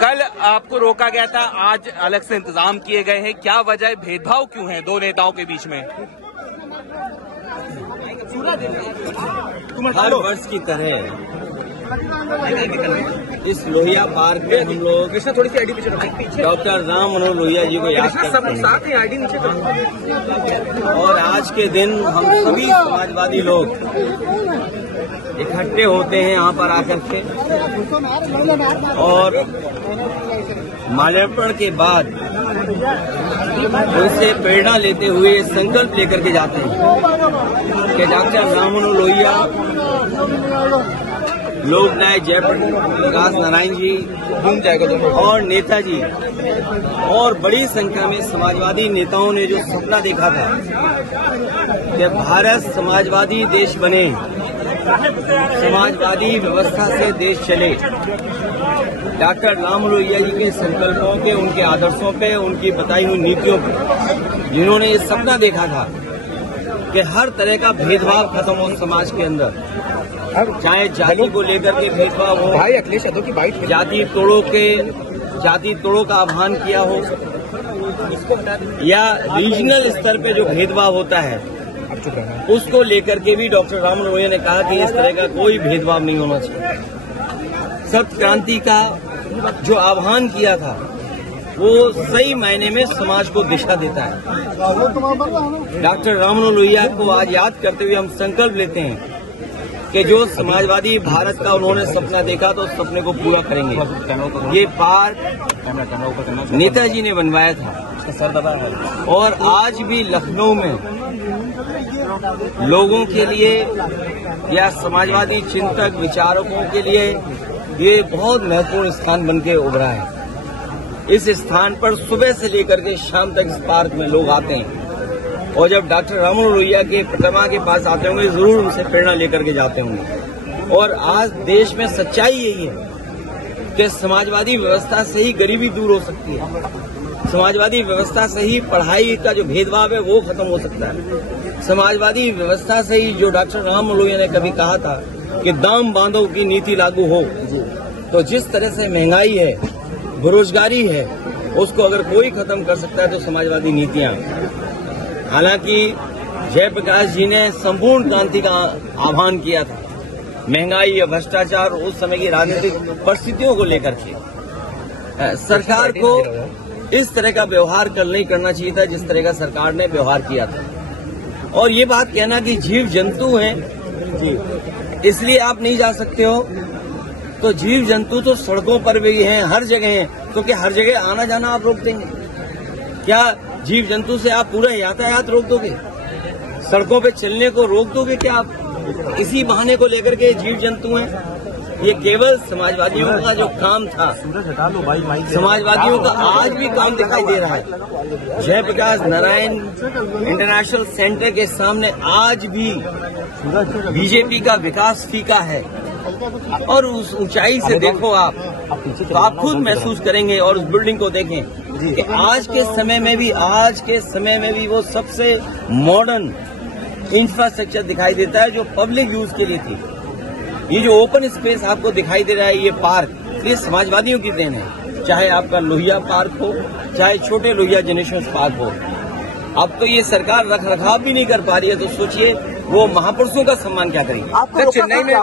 कल आपको रोका गया था, आज अलग से इंतजाम किए गए हैं, क्या वजह, भेदभाव क्यों है दो नेताओं के बीच में? हर वर्ष की तरह इस लोहिया पार्क में हम लोग थोड़ी सी आईडी पीछे डॉक्टर राम मनोहर लोहिया जी को याद करते हैं। आईडी नीचे और आज के दिन हम सभी समाजवादी लोग इकट्ठे होते हैं यहाँ पर आकर के, और माल्यार्पण के बाद उनसे प्रेरणा लेते हुए संकल्प लेकर के जाते हैं कि डॉक्टर राम मनोहर लोहिया, लोक नायक जयप्रकाश नारायण जी घूम जाएगा और नेताजी और बड़ी संख्या में समाजवादी नेताओं ने जो सपना देखा था कि भारत समाजवादी देश बने, समाजवादी व्यवस्था से देश चले, डॉक्टर राम लोहिया जी के संकल्पों पे, उनके आदर्शों पे, उनकी बताई हुई नीतियों पे, जिन्होंने ये सपना देखा था कि हर तरह का भेदभाव खत्म हो समाज के अंदर, चाहे जाति को लेकर के भेदभाव हो, भाई अखिलेश यादव की बाइट, जाति तोड़ों का आह्वान किया हो, या रीजनल स्तर पे जो भेदभाव होता है उसको लेकर के भी डॉक्टर राम लोहिया ने कहा कि इस तरह का कोई भेदभाव नहीं होना चाहिए। सत्य क्रांति का जो आह्वान किया था वो सही मायने में समाज को दिशा देता है। डॉक्टर राम मनोहर लोहिया को आज याद करते हुए हम संकल्प लेते हैं कि जो समाजवादी भारत का उन्होंने सपना देखा तो उस सपने को पूरा करेंगे। ये पार्क नेताजी ने बनवाया था और आज भी लखनऊ में लोगों के लिए या समाजवादी चिंतक विचारकों के लिए ये बहुत महत्वपूर्ण स्थान बनके उभरा है। इस स्थान पर सुबह से लेकर के शाम तक इस पार्क में लोग आते हैं और जब डॉक्टर राम मनोहर लोहिया के प्रतिमा के पास आते होंगे जरूर उनसे प्रेरणा लेकर के जाते होंगे। और आज देश में सच्चाई यही है कि समाजवादी व्यवस्था से ही गरीबी दूर हो सकती है, समाजवादी व्यवस्था से ही पढ़ाई का जो भेदभाव है वो खत्म हो सकता है, समाजवादी व्यवस्था से ही जो डॉक्टर राम मनोहर लोहिया ने कभी कहा था कि दाम बांधो की नीति लागू हो, तो जिस तरह से महंगाई है, बेरोजगारी है, उसको अगर कोई खत्म कर सकता है तो समाजवादी नीतियां। हालांकि जयप्रकाश जी ने संपूर्ण क्रांति का आह्वान किया था, महंगाई या भ्रष्टाचार उस समय की राजनीतिक परिस्थितियों को लेकर के सरकार को इस तरह का व्यवहार कल नहीं करना चाहिए था जिस तरह का सरकार ने व्यवहार किया था। और ये बात कहना कि जीव जंतु हैं इसलिए आप नहीं जा सकते हो, तो जीव जंतु तो सड़कों पर भी हैं, हर जगह हैं, तो क्या हर जगह आना जाना आप रोक देंगे? क्या जीव जंतु से आप पूरा यातायात रोक दोगे? सड़कों पे चलने को रोक दोगे क्या आप? इसी बहाने को लेकर के जीव जंतु हैं। ये केवल समाजवादियों का जो काम था, समाजवादियों का आज भी काम दिखाई दे रहा है। जयप्रकाश नारायण इंटरनेशनल सेंटर के सामने आज भी बीजेपी का विकास फीका है और उस ऊंचाई से देखो आप तो आप खुद महसूस करेंगे और उस बिल्डिंग को देखें कि आज के समय में भी वो सबसे मॉडर्न इंफ्रास्ट्रक्चर दिखाई देता है जो पब्लिक यूज के लिए थी। ये जो ओपन स्पेस आपको दिखाई दे रहा है, ये पार्क, ये समाजवादियों की देन है, चाहे आपका लोहिया पार्क हो, चाहे छोटे लोहिया जेनेरेशन पार्क हो। अब तो ये सरकार रख रखाव भी नहीं कर पा रही है, तो सोचिए वो महापुरुषों का सम्मान क्या करेंगे। चेन्नई में